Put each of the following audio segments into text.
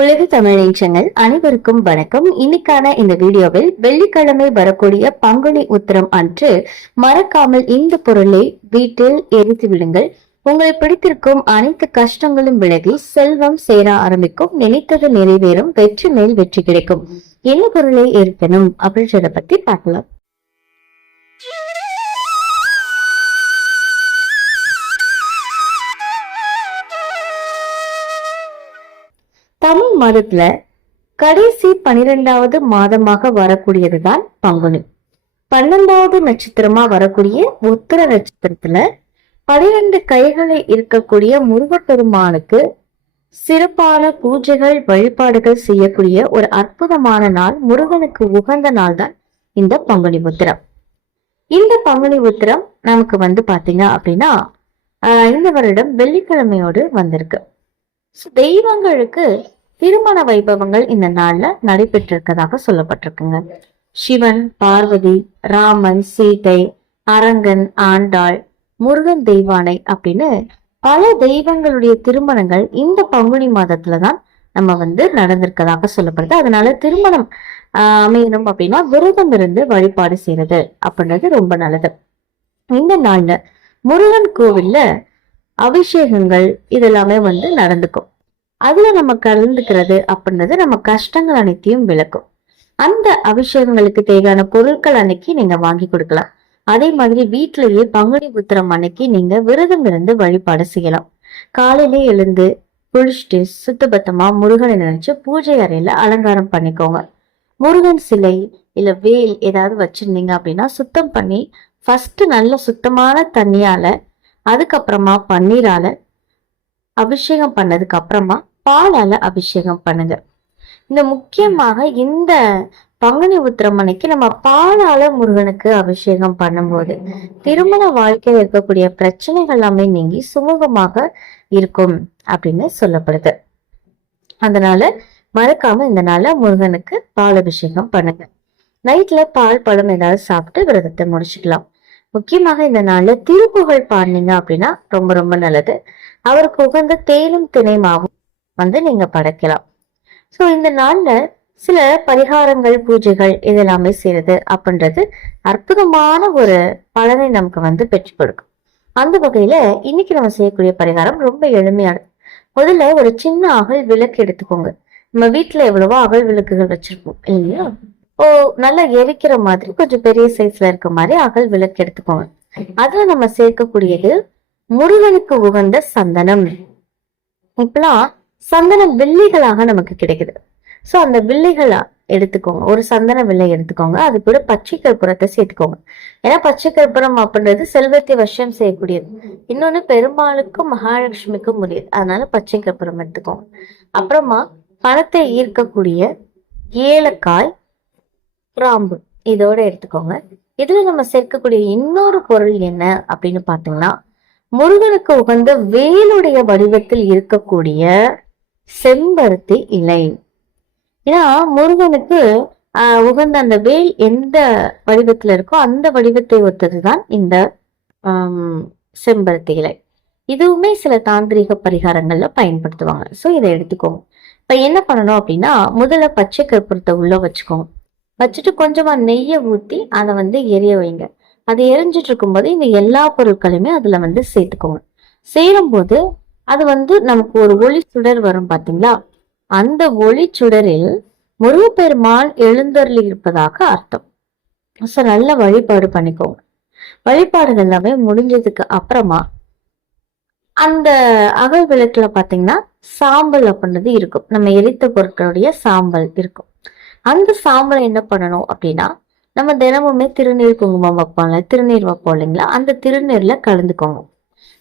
உலக தமிழஞ்சங்கள் அனைவருக்கும் வணக்கம். இன்னைக்கான இந்த வீடியோவில் வெள்ளிக்கிழமை வரக்கூடிய பங்குனி உத்திரம் அன்று மறக்காமல் இந்த பொருளை வீட்டில் எரித்து விடுங்கள். உங்களை பிடித்திருக்கும் அனைத்து கஷ்டங்களும் விலகி செல்வம் சேர ஆரம்பிக்கும். நினைத்தது நிறைவேறும். வெற்றி மேல் வெற்றி கிடைக்கும். என்ன பொருளை எரிக்கணும் அப்படின்றத பத்தி பார்க்கலாம். மாதத்துல கடைசி பனிரெண்டாவது மாதமாக வரக்கூடியதுதான் பங்குனி. பன்னெண்டாவது நட்சத்திரமா வரக்கூடிய உத்திர நட்சத்திரத்துல பனிரெண்டு கைகளை இருக்கக்கூடிய முருகப்பெருமானுக்கு சிறப்பான பூஜைகள் வழிபாடுகள் செய்யக்கூடிய ஒரு அற்புதமான நாள் முருகனுக்கு உகந்த நாள் தான் இந்த பங்குனி உத்திரம். இந்த பங்குனி உத்திரம் நமக்கு வந்து பாத்தீங்க அப்படின்னா இந்த வருடம் வெள்ளிக்கிழமையோடு வந்திருக்கு. தெய்வங்களுக்கு திருமண வைபவங்கள் இந்த நாள்ல நடைபெற்றிருக்கதாக சொல்லப்பட்டிருக்குங்க. சிவன் பார்வதி ராமன் சீதை அரங்கன் ஆண்டாள் முருகன் தெய்வானை அப்படின்னு பல தெய்வங்களுடைய திருமணங்கள் இந்த பங்குனி மாதத்துல தான் நம்ம வந்து நடந்திருக்கதாக சொல்லப்படுது. அதனால திருமணம் ஆஹ், அமையணும் அப்படின்னா விரதம் இருந்து வழிபாடு செய்யறது அப்படின்றது ரொம்ப நல்லது. இந்த நாள்ல முருகன் கோவில்ல அபிஷேகங்கள் இதெல்லாமே வந்து நடந்துக்கும். அதுல நம்ம கலந்துக்கிறது அப்படின்றது நம்ம கஷ்டங்கள் அனைத்தையும் விளக்கும். அந்த அபிஷேகங்களுக்கு தேவையான பொருட்கள் அன்னைக்கு நீங்க வாங்கி கொடுக்கலாம். அதே மாதிரி வீட்டிலேயே பங்குனி உத்திரம் அன்னைக்கு நீங்க விரதம் இருந்து வழிபாடு செய்யலாம். காலையிலே எழுந்து குளிச்சுட்டு சுத்தபத்தமா முருகனை நினைச்சு பூஜை அறையில அலங்காரம் பண்ணிக்கோங்க. முருகன் சிலை இல்ல வேல் ஏதாவது வச்சிருந்தீங்க அப்படின்னா சுத்தம் பண்ணி ஃபர்ஸ்ட் நல்ல சுத்தமான தண்ணியால அதுக்கப்புறமா பன்னீரால அபிஷேகம் பண்ணதுக்கு அப்புறமா பாலால அபிஷேகம் பண்ணுங்க. இந்த முக்கியமாக இந்த பங்குனி உத்திரமனைக்கு நம்ம பாலால முருகனுக்கு அபிஷேகம் பண்ணும்போது திருமண வாழ்க்கையில் இருக்கக்கூடிய பிரச்சனைகள் எல்லாமே நீங்கி சுமூகமாக இருக்கும் அப்படின்னு சொல்லப்படுது. அதனால மறக்காம இந்த நாள முருகனுக்கு பால் அபிஷேகம் பண்ணுங்க. நைட்ல பால் பழம் ஏதாவது சாப்பிட்டு விரதத்தை முடிச்சுக்கலாம். முக்கியமாக இந்த நாள்ல திருப்புகழ் பாடினீங்க அப்படின்னா ரொம்ப ரொம்ப நல்லது. அவருக்கு உகந்த தேனும் திணைமாவும் வந்து நீங்க படைக்கலாம். ஸோ இந்த நாள்ல சில பரிகாரங்கள் பூஜைகள் இதெல்லாமே செய்யறது அப்படின்றது அற்புதமான ஒரு பலனை நமக்கு வந்து பெற்றுக் கொடுக்கும். அந்த வகையில இன்னைக்கு நம்ம செய்யக்கூடிய பரிகாரம் ரொம்ப எளிமையானது. முதல்ல ஒரு சின்ன அகல் விளக்கு எடுத்துக்கோங்க. நம்ம வீட்டுல எவ்வளவோ அகல் விளக்குகள் வச்சிருப்போம் இல்லையா? ஓ நல்லா எரிக்கிற மாதிரி கொஞ்சம் பெரிய சைஸ்ல இருக்க மாதிரி அகல் விளக்கு எடுத்துக்கோங்க. அதுல நம்ம சேர்க்கக்கூடியது முருகனுக்கு உகந்த சந்தனம். இப்பெல்லாம் சந்தனம் வில்லைகளாக நமக்கு கிடைக்குது. சோ அந்த வில்லைகளா எடுத்துக்கோங்க. ஒரு சந்தன வில்லை எடுத்துக்கோங்க. அது கூட பச்சை கற்பூரத்தை சேர்த்துக்கோங்க. ஏன்னா பச்சை கற்பூரம் அப்படின்றது செல்வத்தை வசியம் செய்யக்கூடியது. இன்னொன்னு பெருமாளுக்கும் மகாலட்சுமிக்கும் முடியுது அதனால பச்சை கற்பூரம் எடுத்துக்கோங்க. அப்புறமா பணத்தை ஈர்க்கக்கூடிய ஏலக்காய் கிராம்பு இதோட எடுத்துக்கோங்க. இதுல நம்ம சேர்க்கக்கூடிய இன்னொரு பொருள் என்ன அப்படின்னு பாத்தீங்கன்னா முருகனுக்கு உகந்த வேலுடைய வடிவத்தில் இருக்கக்கூடிய செம்பருத்தி இலை. ஏன்னா முருகனுக்கு ஆஹ், உகந்த அந்த வேல் எந்த வடிவத்துல இருக்கோ அந்த வடிவத்தை ஒத்ததுதான் இந்த செம்பருத்தி இலை. இதுவுமே சில தாந்திரிக பரிகாரங்கள்ல பயன்படுத்துவாங்க. சோ இதை எடுத்துக்கோங்க. இப்ப என்ன பண்ணணும் அப்படின்னா முதல்ல பச்சை கற்பூரத்தை உள்ள வச்சுக்கோங்க. வச்சுட்டு கொஞ்சமா நெய்யை ஊத்தி அதை வந்து எரிய வைங்க. அது எரிஞ்சிட்டு இருக்கும்போது இந்த எல்லா பொருட்களையுமே அதுல வந்து சேர்த்துக்கோங்க. சேரும்போது அது வந்து நமக்கு ஒரு ஒளி சுடர் வரும் பாத்தீங்களா? அந்த ஒளி சுடரில் முருகப்பெருமான் எழுந்தருளி இருப்பதாக அர்த்தம். ஸோ நல்ல வழிபாடு பண்ணிக்கோங்க. வழிபாடுகள் எல்லாமே முடிஞ்சதுக்கு அப்புறமா அந்த அகல் விளக்குல பாத்தீங்கன்னா சாம்பல் அப்படின்றது இருக்கும். நம்ம எரித்த பொருட்களுடைய சாம்பல் இருக்கும். அந்த சாம்பலை என்ன பண்ணணும் அப்படின்னா நம்ம தினமுமே திருநீர் குங்குமம் வைப்போம்ல திருநீர் வைப்போம் இல்லைங்களா? அந்த திருநீர்ல கலந்துக்கோங்க.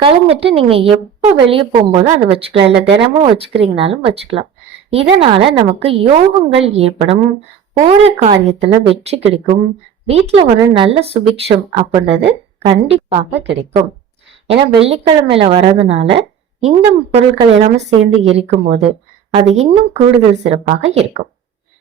கலந்துட்டு நீங்க எப்ப வெளியே போகும்போதும் அதை வச்சுக்கலாம். இல்ல தினமும் வச்சுக்கிறீங்கனாலும் வச்சுக்கலாம். இதனால நமக்கு யோகங்கள் ஏற்படும். போற காரியத்துல வெற்றி கிடைக்கும். வீட்டுல ஒரு நல்ல சுபிக்ஷம் அப்படின்றது கண்டிப்பாக கிடைக்கும். ஏன்னா வெள்ளிக்கிழமையில வர்றதுனால இந்த பொருட்கள் எல்லாமே சேர்ந்து எரிக்கும் போது அது இன்னும் கூடுதல் சிறப்பாக இருக்கும்.